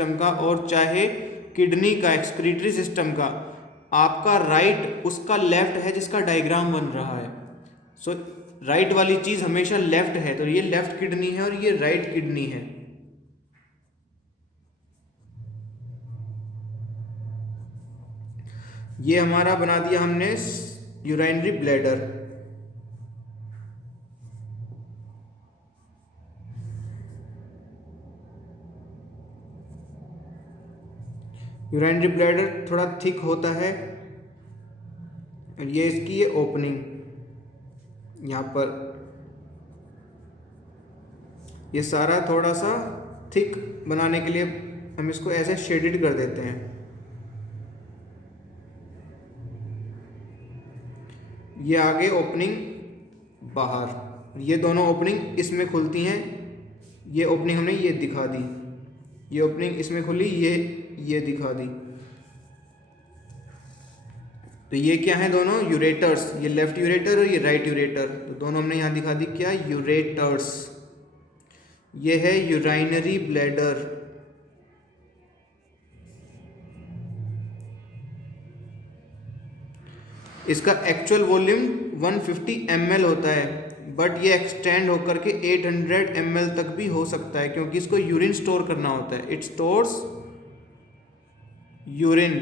System का और चाहे किडनी का एक्सक्रीटरी सिस्टम का, आपका राइट उसका लेफ्ट है जिसका डायग्राम बन रहा है। सो राइट वाली चीज हमेशा लेफ्ट है, तो ये लेफ्ट किडनी है और ये राइट किडनी है। ये हमारा बना दिया हमने यूराइनरी ब्लैडर। यूराइनरी ब्लैडर थोड़ा थिक होता है, ये इसकी ये ओपनिंग यहाँ पर, ये सारा थोड़ा सा थिक बनाने के लिए हम इसको ऐसे शेडेड कर देते हैं। ये आगे ओपनिंग बाहर, ये दोनों ओपनिंग इसमें खुलती हैं। ये ओपनिंग हमने ये दिखा दी, ये ओपनिंग इसमें खुली, ये दिखा दी। तो ये क्या है दोनों यूरेटर्स, ये लेफ्ट यूरेटर और ये राइट यूरेटर, तो दोनों हमने यहाँ दिखा दी क्या, यूरेटर्स। ये है यूराइनरी ब्लैडर। इसका एक्चुअल वॉल्यूम 150 ml होता है, बट ये एक्सटेंड होकर के 800 ml तक भी हो सकता है, क्योंकि इसको यूरिन स्टोर करना होता है। It stores urine.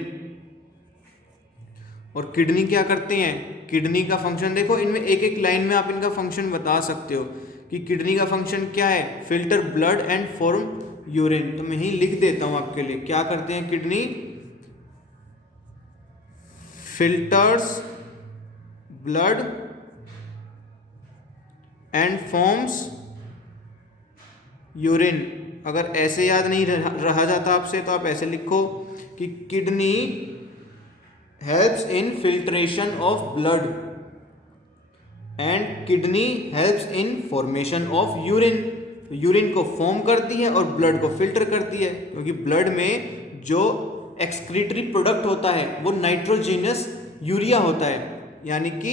और किडनी क्या करते हैं, किडनी का फंक्शन देखो, इनमें एक एक लाइन में आप इनका फंक्शन बता सकते हो कि किडनी का फंक्शन क्या है, filter blood and form urine. तो मैं ही लिख देता हूं आपके लिए, क्या करते हैं kidney, filters blood and forms urine. अगर ऐसे याद नहीं रहा जाता आपसे तो आप ऐसे लिखो कि kidney helps in filtration of blood and kidney helps in formation of urine. Urine को फॉर्म करती है और ब्लड को फिल्टर करती है, क्योंकि ब्लड में जो एक्सक्रीटरी प्रोडक्ट होता है वो नाइट्रोजीनस यूरिया होता है, यानी कि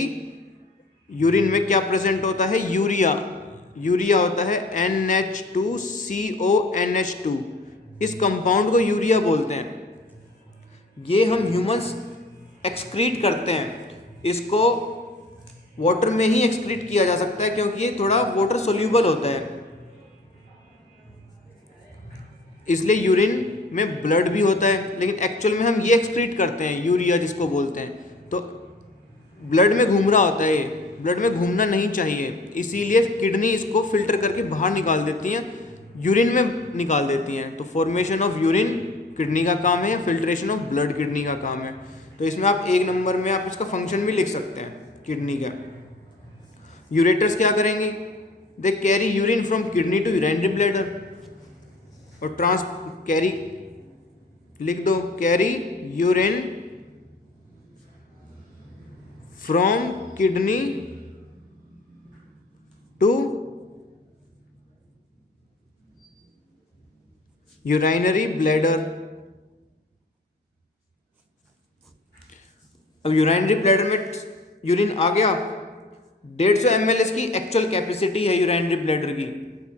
यूरिन में क्या प्रेजेंट होता है, यूरिया होता है NH2CONH2। इस कंपाउंड को यूरिया बोलते हैं। ये हम ह्यूमंस एक्सक्रीट करते हैं, इसको वाटर में ही एक्सक्रीट किया जा सकता है क्योंकि ये थोड़ा वाटर सोल्यूबल होता है, इसलिए यूरिन में ब्लड भी होता है, लेकिन एक्चुअल में हम ये एक्सक्रीट करते हैं यूरिया जिसको बोलते हैं। तो ब्लड में घूम रहा होता है, ये ब्लड में घूमना नहीं चाहिए, इसीलिए किडनी इसको फिल्टर करके बाहर निकाल देती हैं, यूरिन में निकाल देती हैं। तो फॉर्मेशन ऑफ यूरिन किडनी का काम है, फिल्ट्रेशन ऑफ ब्लड किडनी का काम है। तो इसमें आप एक नंबर में आप इसका फंक्शन भी लिख सकते हैं किडनी का। यूरेटर्स क्या करेंगे, they carry urine from kidney to urinary bladder, और कैरी लिख दो, carry urine from kidney to urinary bladder. अब यूराइनरी ब्लैडर में यूरिन आ गया, 150 ml इसकी एक्चुअल कैपेसिटी है यूराइनरी ब्लैडर की,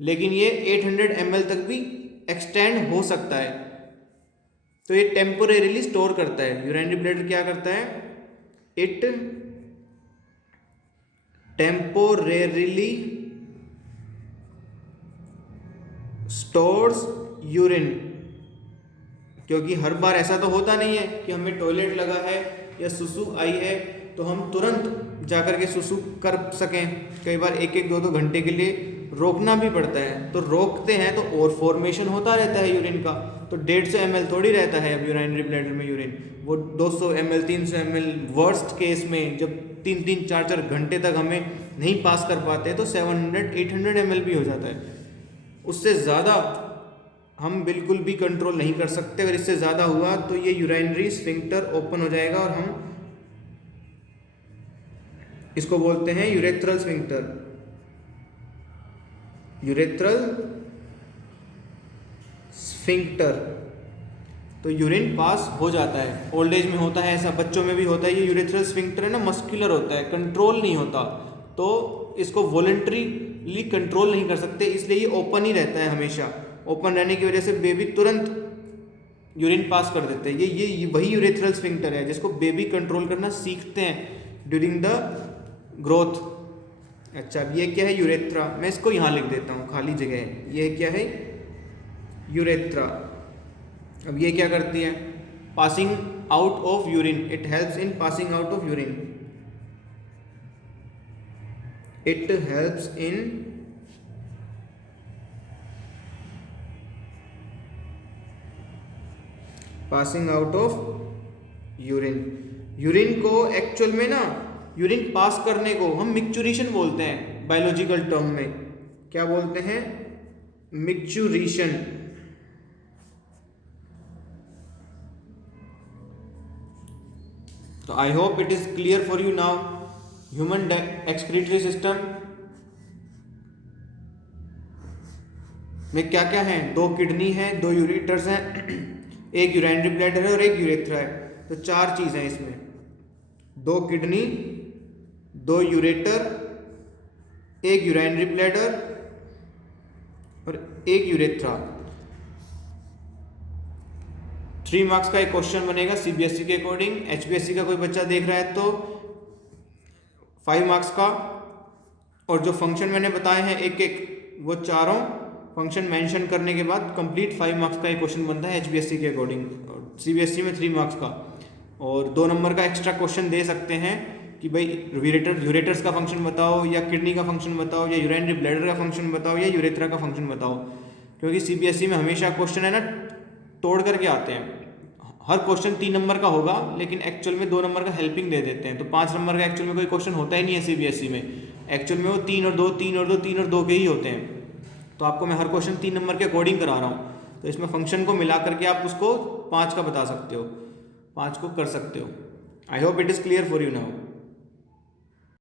लेकिन ये 800 ml तक भी एक्सटेंड हो सकता है। तो ये टेम्पोरेरीली स्टोर करता है। यूराइनरी ब्लैडर क्या करता है, इट टेम्पोरेरीली स्टोर्स यूरिन, क्योंकि हर बार ऐसा तो होता नहीं है कि हमें टॉयलेट लगा है या सुसु आई है तो हम तुरंत जाकर के सुसु कर सकें। कई बार 1-2 घंटे के लिए रोकना भी पड़ता है, तो रोकते हैं तो और फॉर्मेशन होता रहता है यूरिन का। तो 150 ml थोड़ी रहता है अब यूराइनरी ब्लैडर में यूरिन, वो 200 ml 300 ml, वर्स्ट केस में जब 3-3 4-4 घंटे तक हमें नहीं पास कर पाते तो 700-800 ml भी हो जाता है। उससे ज़्यादा हम बिल्कुल भी कंट्रोल नहीं कर सकते। अगर इससे ज़्यादा हुआ तो ये यूराइनरी स्फिंक्टर ओपन हो जाएगा और हम इसको बोलते हैं यूरेथ्रल स्फिंक्टर, यूरेथ्रल स्फिंक्टर। तो यूरिन पास हो जाता है, ओल्ड एज में होता है ऐसा, बच्चों में भी होता है। ये यूरेथ्रल स्फिंक्टर है ना, मस्कुलर होता है, कंट्रोल नहीं होता, तो इसको वॉलंटरीली कंट्रोल नहीं कर सकते, इसलिए ये ओपन ही रहता है हमेशा। ओपन रहने की वजह से बेबी तुरंत यूरिन पास कर देते हैं। ये वही यूरेथ्रल स्फिंक्टर है जिसको बेबी कंट्रोल करना सीखते हैं ड्यूरिंग द ग्रोथ। अच्छा, अब ये क्या है? यूरेथ्रा। मैं इसको यहाँ लिख देता हूँ, खाली जगह है। ये क्या है? यूरेथ्रा। अब ये क्या करती है? Passing out of urine, it helps in passing out of urine, it helps in passing out of urine. Urine को एक्चुअल में ना, यूरिन पास करने को हम मिक्चुरेशन बोलते हैं बायोलॉजिकल टर्म में। क्या बोलते हैं? मिक्चुरेशन। तो I hope it is clear for you now. Human excretory system में क्या क्या है? 2 किडनी है, 2 यूरेटर्स हैं, एक यूरिनरी ब्लैडर है और एक यूरेथ्रा है। तो 4 चीज़ें इसमें, 2 किडनी, 2 यूरेटर, एक यूरिनरी ब्लैडर और एक यूरेथ्रा। 3 मार्क्स का एक क्वेश्चन बनेगा सीबीएसई के अकॉर्डिंग। एचबीएसई का कोई बच्चा देख रहा है तो 5 मार्क्स का। और जो फंक्शन मैंने बताए हैं एक एक, वो चारों फंक्शन मेंशन करने के बाद कंप्लीट 5 मार्क्स का एक क्वेश्चन बनता है एचबीएसई के अकॉर्डिंग। सीबीएसई में 3 मार्क्स का, और 2 नंबर का एक्स्ट्रा क्वेश्चन दे सकते हैं कि भाई यूरेटर्स का फंक्शन बताओ, या किडनी का फंक्शन बताओ, या यूरिनरी ब्लैडर का फंक्शन बताओ, या यूरेथ्रा का फंक्शन बताओ। क्योंकि सीबीएसई में हमेशा क्वेश्चन है ना तोड़ करके आते हैं। हर क्वेश्चन 3 नंबर का होगा, लेकिन एक्चुअल में 2 नंबर का हेल्पिंग दे देते हैं। तो 5 नंबर का एक्चुअल में कोई क्वेश्चन होता ही नहीं है सीबीएसई में। एक्चुअल में वो 3 और 2, 3 और 2, 3 और 2 के ही होते हैं। तो आपको मैं हर क्वेश्चन 3 नंबर के अकॉर्डिंग करा रहा हूँ। तो इसमें फंक्शन को मिला करके आप उसको 5 का बता सकते हो, 5 को कर सकते हो। I hope it is clear for you now.